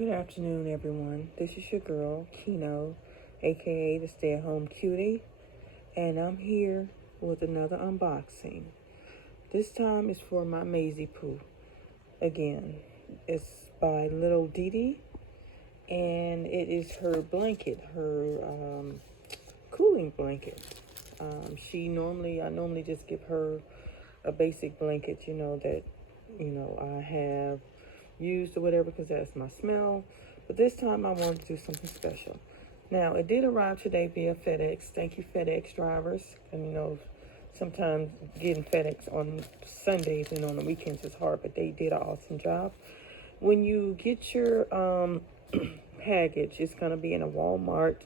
Good afternoon, everyone. This is your girl, Kino, aka the Stay-at-Home Cutie, and I'm here with another unboxing. This time is for my Maisie Poo. Again, it's by little Dedi, and it is her blanket, her cooling blanket. I normally just give her a basic blanket, that, I have used or whatever, because that's my smell. But this time I wanted to do something special. Now, it did arrive today via FedEx. Thank you, FedEx drivers. And sometimes getting FedEx on Sundays and on the weekends is hard, but they did an awesome job. When you get your package, it's going to be in a Walmart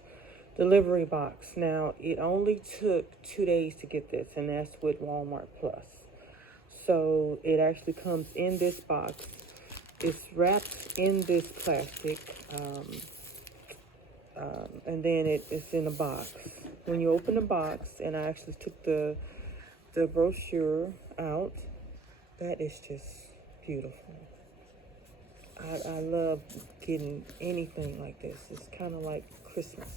delivery box. Now, it only took 2 days to get this, and that's with Walmart Plus. So it actually comes in this box. It's wrapped in this plastic, and then it's in a box. When you open the box, and I actually took the brochure out, that is just beautiful. I love getting anything like this. It's kind of like Christmas.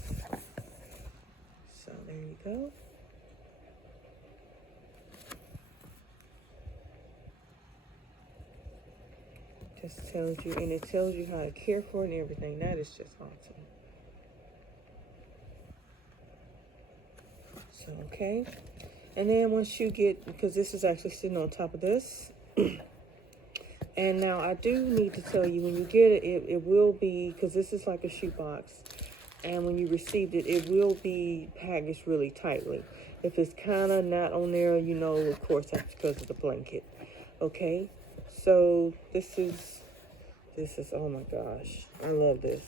So there you go. Just tells you, and it tells you how to care for it and everything. That is just awesome. So, okay. And then once you get, because this is actually sitting on top of this. And now I do need to tell you, when you get it, it will be, because this is like a shoe box. And when you received it, it will be packaged really tightly. If it's kind of not on there, of course, that's because of the blanket. Okay? So this is, oh my gosh, I love this.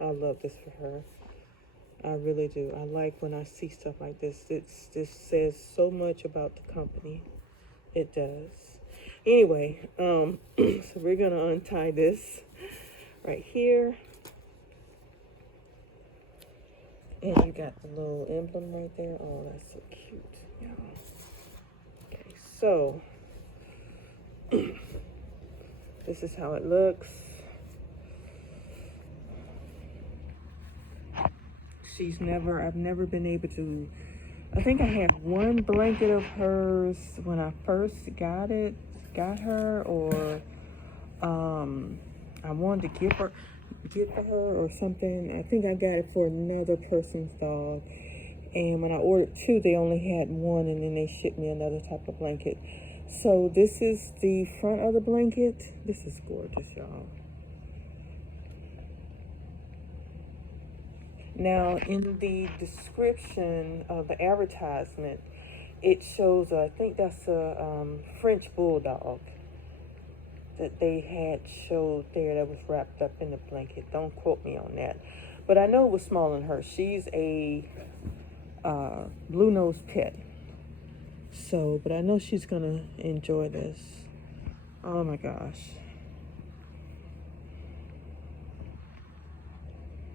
I love this for her. I really do. I like when I see stuff like this. This says so much about the company. It does. Anyway, so we're gonna untie this right here. And you got the little emblem right there. Oh, that's so cute, y'all. Okay, so this is how it looks. I've never been able to, I think I had one blanket of hers when I first got her, or I wanted to get for her or something. I think I got it for another person's dog. And when I ordered two, they only had one, and then they shipped me another type of blanket. So this is the front of the blanket. This is gorgeous, y'all. Now, in the description of the advertisement, it shows, I think that's a French bulldog that they had showed there that was wrapped up in the blanket. Don't quote me on that. But I know it was smaller than her. She's a blue-nosed pit. So, but I know she's going to enjoy this. Oh my gosh.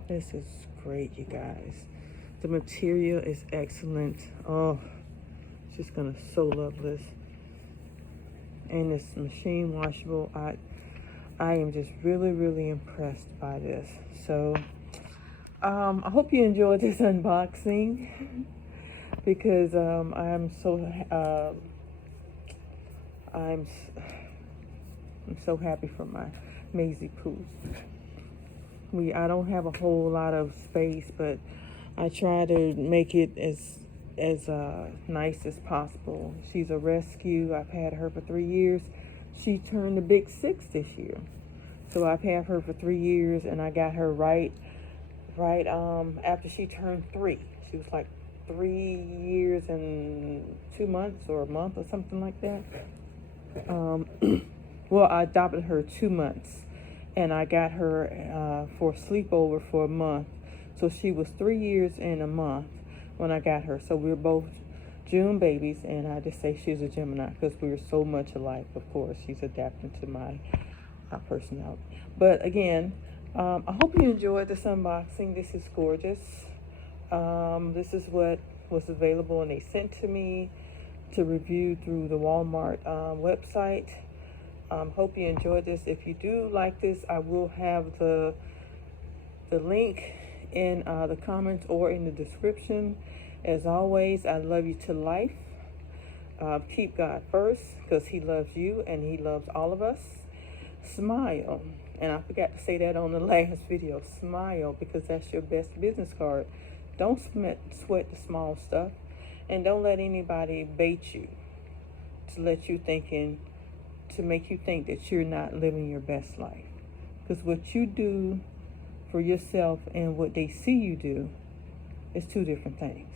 This is great, you guys. The material is excellent. Oh, she's gonna so love this. And it's machine washable. I am just really, really impressed by this. So, I hope you enjoyed this unboxing, because I'm so happy for my Maisie Poo. I don't have a whole lot of space, but I try to make it as nice as possible. She's a rescue. I've had her for 3 years. She turned the big 6 this year. So I've had her for 3 years, and I got her right after she turned 3. She was like 3 years and 2 months, or a month, or something like that. Well, I adopted her 2 months. And I got her for a sleepover for a month. So she was 3 years and a month when I got her. So we're both June babies, and I just say she's a Gemini because we're so much alike. Of course, she's adapting to my personality. But again, I hope you enjoyed this unboxing. This is gorgeous. This is what was available, and they sent to me to review through the Walmart website. Hope you enjoyed this. If you do like this, I will have the link in the comments or in the description. As always, I love you to life. Keep God first, because he loves you and he loves all of us. Smile. And I forgot to say that on the last video. Smile, because that's your best business card. Don't sweat the small stuff. And don't let anybody bait you to make you think that you're not living your best life. Because what you do for yourself and what they see you do is two different things.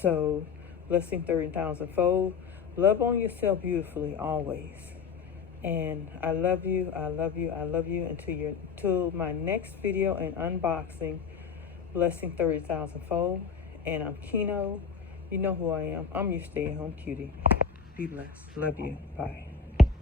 So, blessing 30,000-fold. Love on yourself beautifully always. And I love you, I love you, I love you until my next video and unboxing. Blessing 30,000-fold. And I'm Kino. You know who I am. I'm your stay-at-home cutie. Be blessed. Love you. Bye.